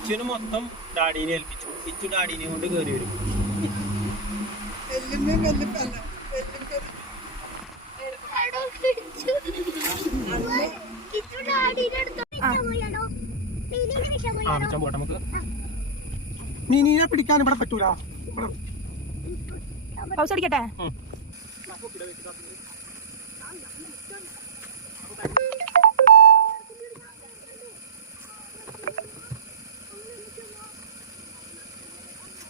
ഇച്ചുവിന് മൊത്തം ഡാഡീനെ ഏൽപ്പിച്ചു. ഇച്ചു ഡാഡീനെ കൊണ്ട് കയറി വരും. മീനിനെ പിടിക്കാൻ ഇവിടെ പറ്റൂല. പൗസ് അടിക്കട്ടെ.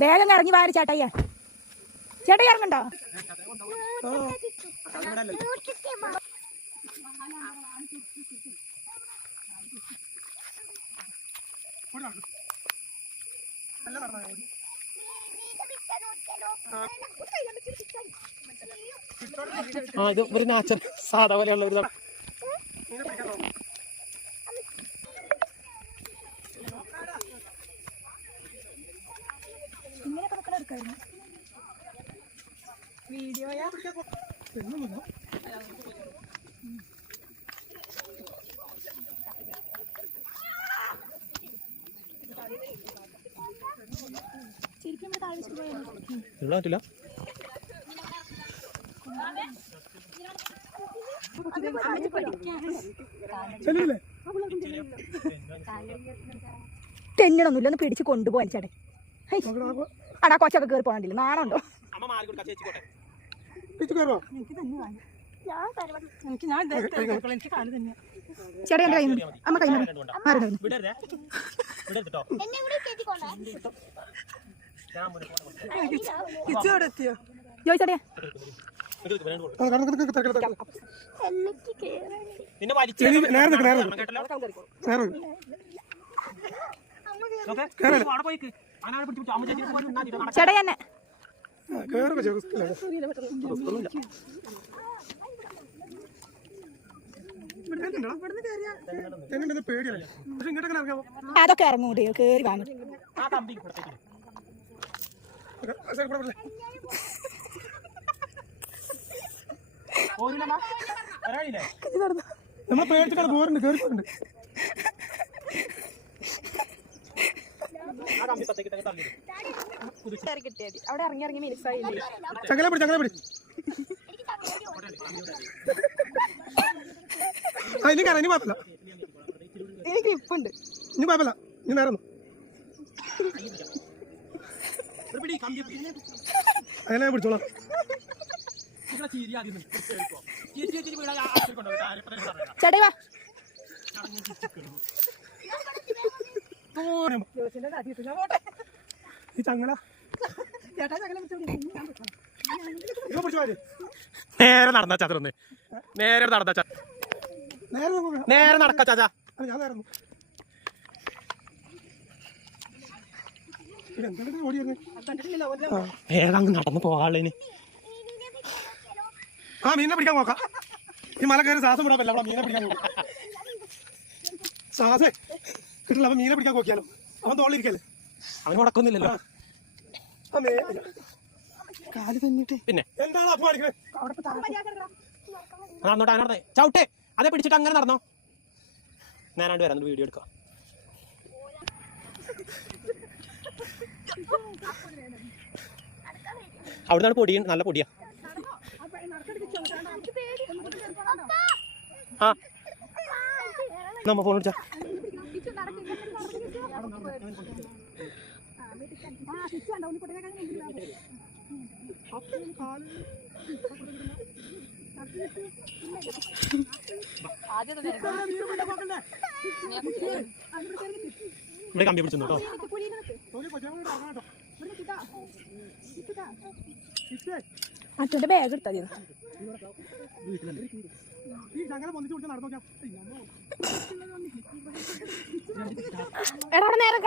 വേഗം ഇറങ്ങി വാരി ചേട്ടായി. ചേട്ടായി ഇറങ്ങണ്ടോ? ഇത് ഒരു നാച്ചുറൽ സാധാ പോലെയുള്ള ഒരു വീഡിയോയാ ശരിക്കും പറ്റില്ല. തെന്നണൊന്നുമില്ല, ഒന്ന് പിടിച്ച് കൊണ്ടുപോകാൻ ചേട്ടൻ. അടാ കൊച്ചൊക്കെ കയറി പോകണ്ടില്ല, നാണുണ്ടോ? ചേട്ടാ എന്റെ കൈ അമ്മ കൈ ജോയ് ചേട്ടാ ചേട്ടാ എന്നെ അതൊക്കെ ഇറങ്ങൂടെ കേറി വാങ്ങി. നമ്മളെ പേടിച്ചിട്ട് പോരുന്നുണ്ട്, കേറിപ്പോണ്ട്. അവിടെ ഇറങ്ങി ഇറങ്ങി മിനിസായി. ചങ്ങല പിടി, ചങ്ങല പിടി. ഇനി കയറാം, ഇനി കുഴപ്പമില്ല. എനിക്ക് ഇപ്പുണ്ട്, ഇനി കുഴപ്പമില്ല. ഇനി നേരം അങ്ങനെ പിടിച്ചോളാം. ചേട്ടാ വാ. ഈ ചങ്ങല നേരെ നടന്ന ചാത്രൊന്ന് നേരെ നടന്ന ചാ നേരെ നടക്ക ചാച്ചാ. ഞാൻ നേരം ഏതങ്ങ് നടന്നു പോകാനുള്ളതിന്. ആ മീനെ പിടിക്കാൻ നോക്കാം. ഈ മല കയറി ശ്വാസം വിടാൻ പറ്റില്ല. മീനെ പിടിക്കാൻ നോക്കാം. ശ്വാസേ കിട്ടില്ല. അപ്പൊ മീനെ പിടിക്കാൻ നോക്കിയാലോ? അവൻ തോളിരിക്കല്ലേ, അവന് മുടക്കൊന്നുമില്ലല്ലോ. കാല് തന്നിട്ട് പിന്നെ എന്താണ് അപ്പൊ അടിക്കണേ? നടന്നോട്ടെ, അങ്ങനെ നടന്നേ. ചവിട്ടെ അതെ പിടിച്ചിട്ട് അങ്ങനെ നടന്നോ. ഞാനാണ്ട് വരാം, വീഡിയോ എടുക്കാം. അവിടുന്നാണ് പൊടി, നല്ല പൊടിയാ. ആ നമ്മ ഫോൺ വിളിച്ചാ. ഇവിടെ കമ്പി പിടിച്ചു കേട്ടോ. മറ്റേ ബാഗ് എടുത്താൽ എടാ നേരം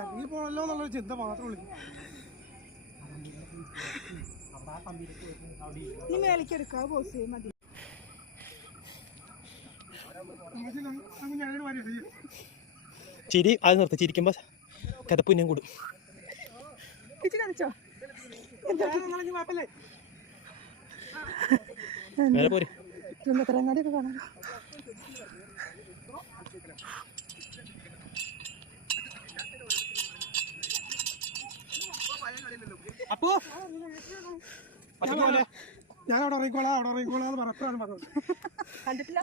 ഇറങ്ങി പോണല്ലോ എന്നുള്ളൊരു ചിന്ത മാത്രമേ ഉള്ളൂ. ഇനി മേലേക്ക് എടുക്കാം ബോസ് മതി. ചിരി അത് നിർത്തി. ചിരിക്കുമ്പോ കഥപ്പുന്നം കൂടും. കാണിച്ചോ നേരെ പോര്. ചുമത്തലങ്ങാടിയൊക്കെ കാണാം. അപ്പോ ഞാൻ അവിടെ ഇറങ്ങിക്കോളാന്ന് പറഞ്ഞപ്പോഴാണ് പറഞ്ഞത്. കണ്ടിട്ടില്ല.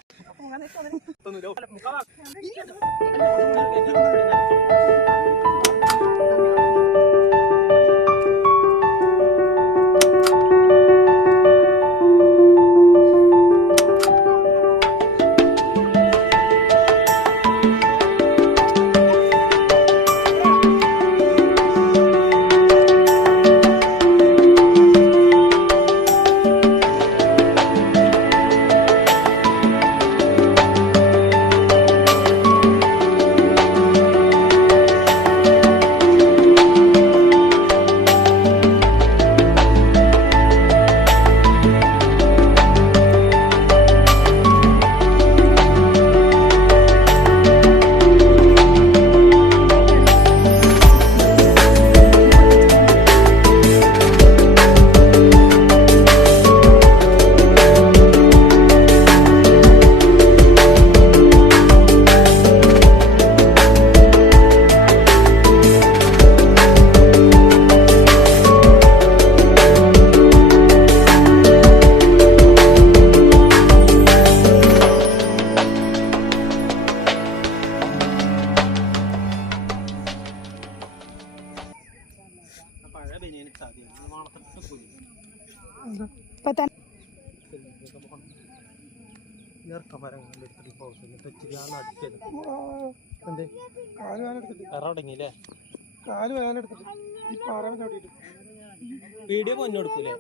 വീഡിയോ പൊന്നു കൊടുക്കൂലേ?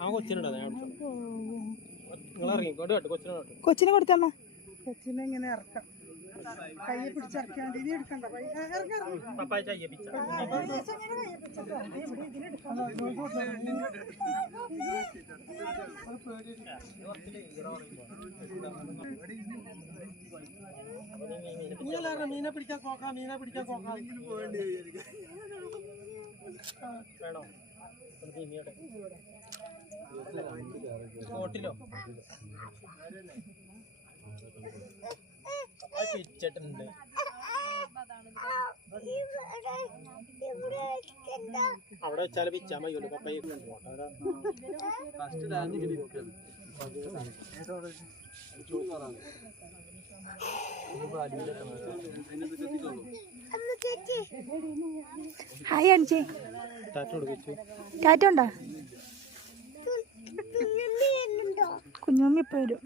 ആ കൊച്ചിനുണ്ടോ? നിങ്ങൾ ഇറങ്ങിക്കോട്ട് കേട്ടോ. കൊച്ചിനെ കൊടുത്തമ്മ. കൊച്ചിനെ ഇങ്ങനെ ഇറക്കാം, കയ്യെ പിടിച്ചിറക്കാണ്ട് ഇനി എടുക്കണ്ട. പപ്പായ ചയ്യപ്പിച്ച മീനെ പിടിക്കാൻ നോക്കാം. വേണോ? ബോട്ടിലോ പിച്ചിട്ടുണ്ട്. അവിടെ വെച്ചാല് പിച്ചാൻ മതിയുള്ളൂ. പപ്പയ്യ ഹായ് അഞ്ചേ. ടാറ്റ കൊടുപ്പിച്ചു. ടാറ്റ ഉണ്ടോ? കുഞ്ഞുമ്മ ഇപ്പൊ വരും.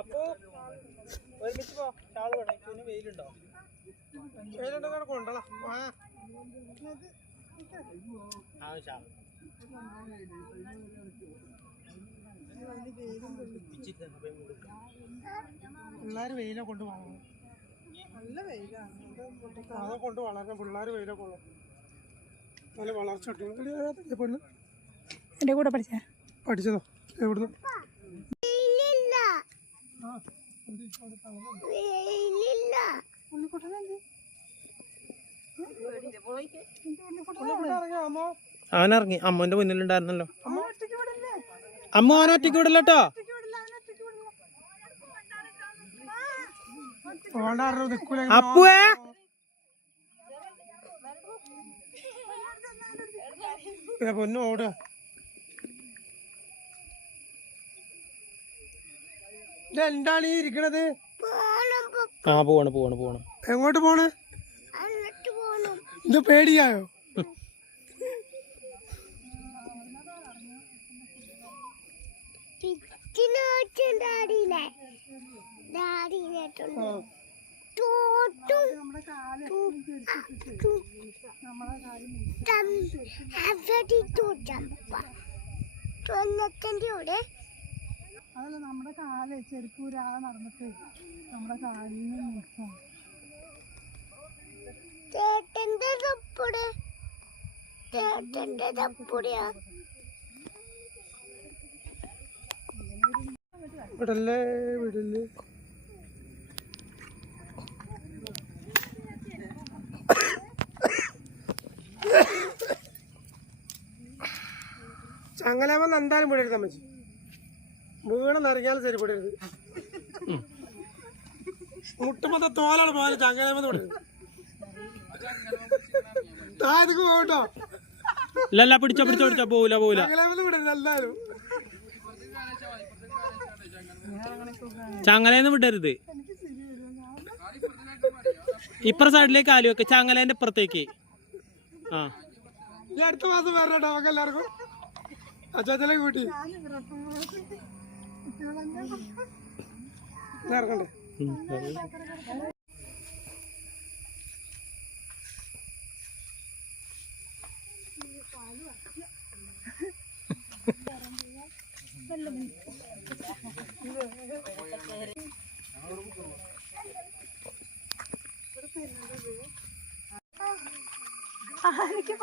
അപ്പൊ ഒരുമിച്ച് പോ. ഷാള് വേണം. പിന്നെ വെയിലുണ്ടോ? വെയിലുണ്ടോ? കൊണ്ടോളാം. ആ ഷാള് പിള്ളേർ വെയിലെ കൊണ്ട് വളരണം. നല്ല വെയിലാണ്. അത് കൊണ്ട് വളരണം. പിള്ളേർ വെയിലെ കൊള്ളും. നല്ല വളർച്ച കിട്ടും. പെണ്ണ് എൻ്റെ കൂടെ പഠിച്ചതോ? എവിടുന്ന്? അവനിറങ്ങി. അമ്മന്റെ മുന്നിലുണ്ടായിരുന്നല്ലോ. അമ്മ അവനെ ഒറ്റയ്ക്ക് വിടല്ലോ. അപ്പുവേ പൊന്നു ഓടുക. എന്താണ് ഈ ഇരിക്കണത്? ആ പോവാണ്. എങ്ങോട്ട് പോണ്? ഇത് പേടിയായോ? അതല്ല, നമ്മുടെ കാല് ചെരുപ്പൂരാതെ നടന്നിട്ട് നമ്മുടെ കാലിന് നോക്കാം. വിടല്ലേ. ചങ്ങലാമെന്ന് എന്തായാലും വിടരുത് അമ്മച്ചി. വീണ് നിറങ്ങിയാലും ശരിപ്പെടരുത്. മുട്ടുമ്പത്തെ തോലാണ് പോയാലും ചങ്ങലേമെന്ന് വിടരുത്. താഴത്തേക്ക് പോകട്ടോ. ഇല്ല പിടിച്ചോ പോവില്ല ചങ്ങലേമെന്ന് വിടരുത് എല്ലാരും. ചങ്ങലേന്ന് വിടരുത്. ഇപ്പുറ സൈഡിലേക്ക് കാലി വെക്ക്, ചങ്ങലേന്റെ ഇപ്പുറത്തേക്ക്. ആ ഈ അടുത്ത മാസം വരണോ നമുക്ക് എല്ലാവർക്കും അച്ചാച്ചനെ കൂട്ടി ഇറങ്ങണ്ടേ. എനിക്ക്